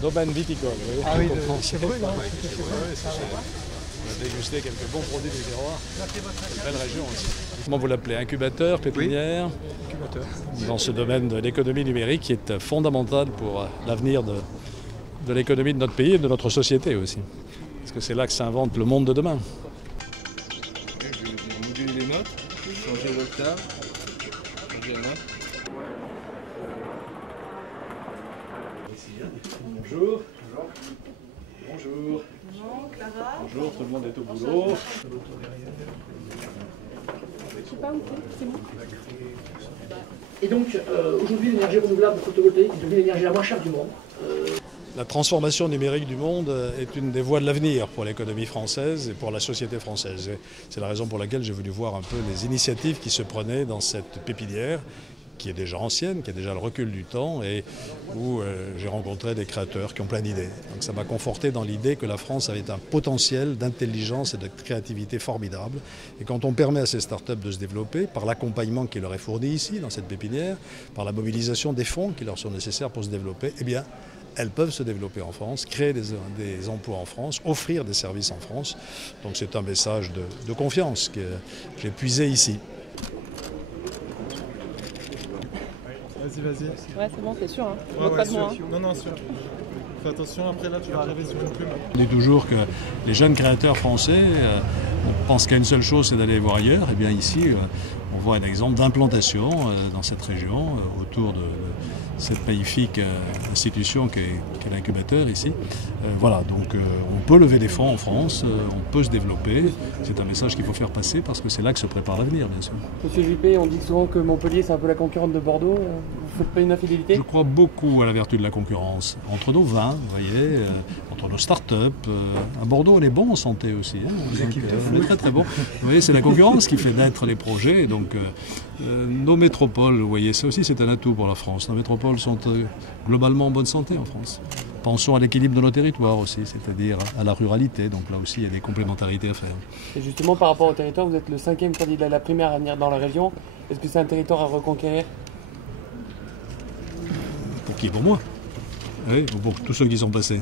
domaine viticole. Ah oui, c'est vrai, non? On a dégusté quelques bons produits du terroir. C'est une belle région aussi. Comment vous l'appelez? Incubateur, pépinière? Oui, incubateur. Dans ce domaine de l'économie numérique qui est fondamental pour l'avenir de l'économie de notre pays et de notre société aussi. Parce que c'est là que s'invente le monde de demain. Je vais vous moduler les notes, changer l'octave, changer la note. Bonjour. Bonjour. Bonjour, Clara. Bonjour, tout le monde est au boulot. Je sais pas où c'est bon. Et donc, aujourd'hui, l'énergie renouvelable photovoltaïque est devenue l'énergie la moins chère du monde. La transformation numérique du monde est une des voies de l'avenir pour l'économie française et pour la société française. C'est la raison pour laquelle j'ai voulu voir un peu les initiatives qui se prenaient dans cette pépinière, qui est déjà ancienne, qui a déjà le recul du temps et où j'ai rencontré des créateurs qui ont plein d'idées. Donc ça m'a conforté dans l'idée que la France avait un potentiel d'intelligence et de créativité formidable. Et quand on permet à ces startups de se développer, par l'accompagnement qui leur est fourni ici, dans cette pépinière, par la mobilisation des fonds qui leur sont nécessaires pour se développer, eh bien, elles peuvent se développer en France, créer des emplois en France, offrir des services en France. Donc c'est un message de confiance que j'ai puisé ici. Vas-y. Ouais, c'est bon, c'est sûr. Hein. Ouais, Pas de moi. Hein. Non, sûr. Fais attention, après là, tu vas arriver sur une plume. On dit toujours que les jeunes créateurs français pensent qu'à une seule chose, c'est d'aller voir ailleurs. Et bien ici, on voit un exemple d'implantation dans cette région, autour de cette magnifique institution qu'est l'incubateur ici. Voilà, donc on peut lever des fonds en France, on peut se développer. C'est un message qu'il faut faire passer parce que c'est là que se prépare l'avenir, bien sûr. Monsieur Juppé, on dit souvent que Montpellier, c'est un peu la concurrente de Bordeaux. Vous faites pas une infidélité? Je crois beaucoup à la vertu de la concurrence. Entre nos vins, vous voyez, entre nos start-up. À Bordeaux, on est bon en santé aussi. Hein, donc, on est très bon. Vous voyez, c'est la concurrence qui fait naître les projets. Donc, nos métropoles, vous voyez, ça aussi c'est un atout pour la France. Nos métropoles sont globalement en bonne santé en France. Pensons à l'équilibre de nos territoires aussi, c'est-à-dire à la ruralité. Donc là aussi, il y a des complémentarités à faire. Et justement, par rapport au territoire, vous êtes le 5e candidat à la primaire à venir dans la région. Est-ce que c'est un territoire à reconquérir? Pour qui? Pour moi? Oui, ou pour tous ceux qui sont passés.